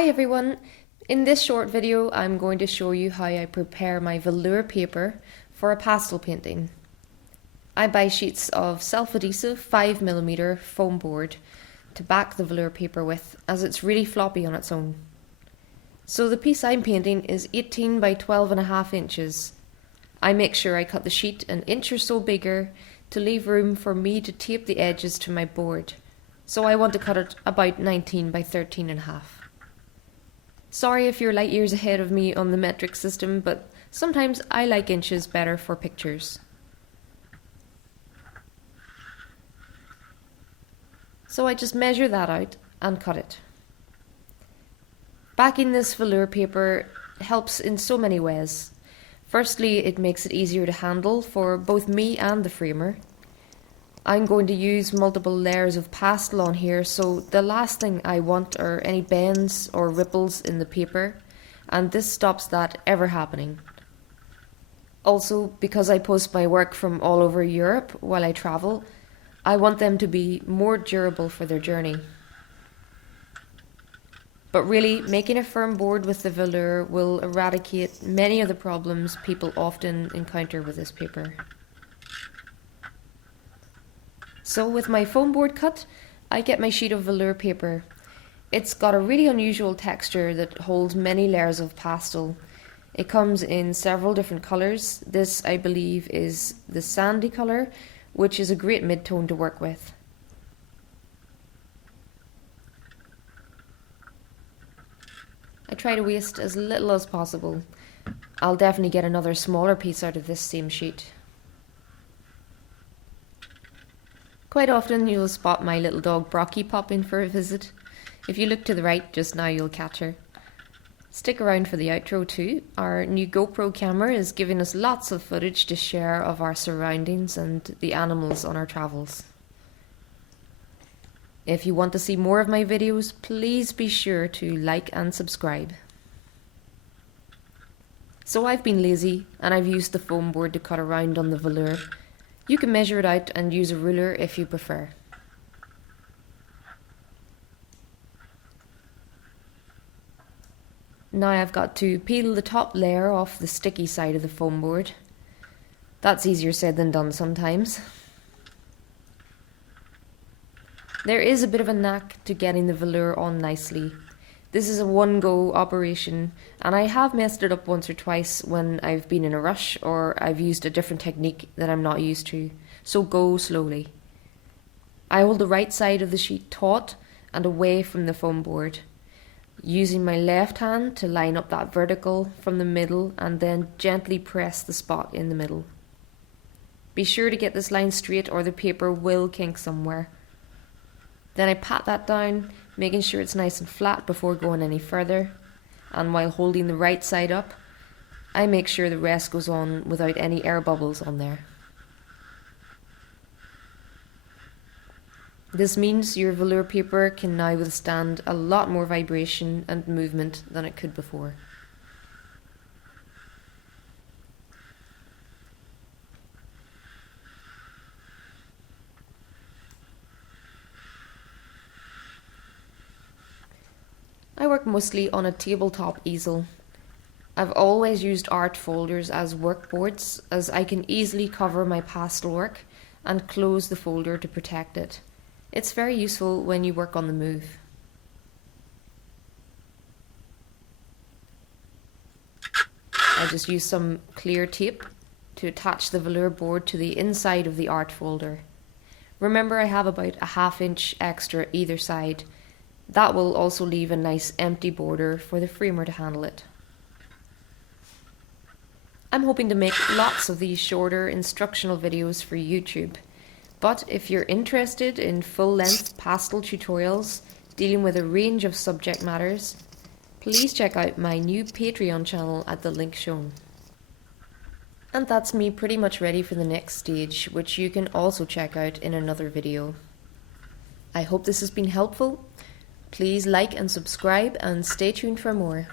Hi everyone! In this short video I'm going to show you how I prepare my velour paper for a pastel painting. I buy sheets of self-adhesive 5mm foam board to back the velour paper with, as it's really floppy on its own. So the piece I'm painting is 18 by 12.5 inches. I make sure I cut the sheet an inch or so bigger to leave room for me to tape the edges to my board. So I want to cut it about 19 by 13.5. Sorry if you're light years ahead of me on the metric system, but sometimes I like inches better for pictures. So I just measure that out and cut it. Backing this velour paper helps in so many ways. Firstly, it makes it easier to handle for both me and the framer. I'm going to use multiple layers of pastel on here, so the last thing I want are any bends or ripples in the paper, and this stops that ever happening. Also, because I post my work from all over Europe while I travel, I want them to be more durable for their journey. But really, making a firm board with the velour will eradicate many of the problems people often encounter with this paper. So with my foam board cut, I get my sheet of velour paper. It's got a really unusual texture that holds many layers of pastel. It comes in several different colours. This, I believe, is the sandy colour, which is a great mid-tone to work with. I try to waste as little as possible. I'll definitely get another smaller piece out of this same sheet. Quite often you'll spot my little dog Brocky pop in for a visit. If you look to the right just now you'll catch her. Stick around for the outro too. Our new GoPro camera is giving us lots of footage to share of our surroundings and the animals on our travels. If you want to see more of my videos, please be sure to like and subscribe. So I've been lazy and I've used the foam board to cut around on the velour. You can measure it out and use a ruler if you prefer. Now I've got to peel the top layer off the sticky side of the foam board. That's easier said than done sometimes. There is a bit of a knack to getting the velour on nicely. This is a one-go operation, and I have messed it up once or twice when I've been in a rush or I've used a different technique that I'm not used to, so go slowly. I hold the right side of the sheet taut and away from the foam board, using my left hand to line up that vertical from the middle and then gently press the spot in the middle. Be sure to get this line straight or the paper will kink somewhere. Then I pat that down, making sure it's nice and flat before going any further, and while holding the right side up, I make sure the rest goes on without any air bubbles on there. This means your velour paper can now withstand a lot more vibration and movement than it could before. I work mostly on a tabletop easel. I've always used art folders as workboards, as I can easily cover my pastel work and close the folder to protect it. It's very useful when you work on the move. I just use some clear tape to attach the velour board to the inside of the art folder. Remember, I have about a ½ inch extra either side. That will also leave a nice empty border for the framer to handle it. I'm hoping to make lots of these shorter instructional videos for YouTube, but if you're interested in full-length pastel tutorials dealing with a range of subject matters, please check out my new Patreon channel at the link shown. And that's me pretty much ready for the next stage, which you can also check out in another video. I hope this has been helpful. Please like and subscribe and stay tuned for more.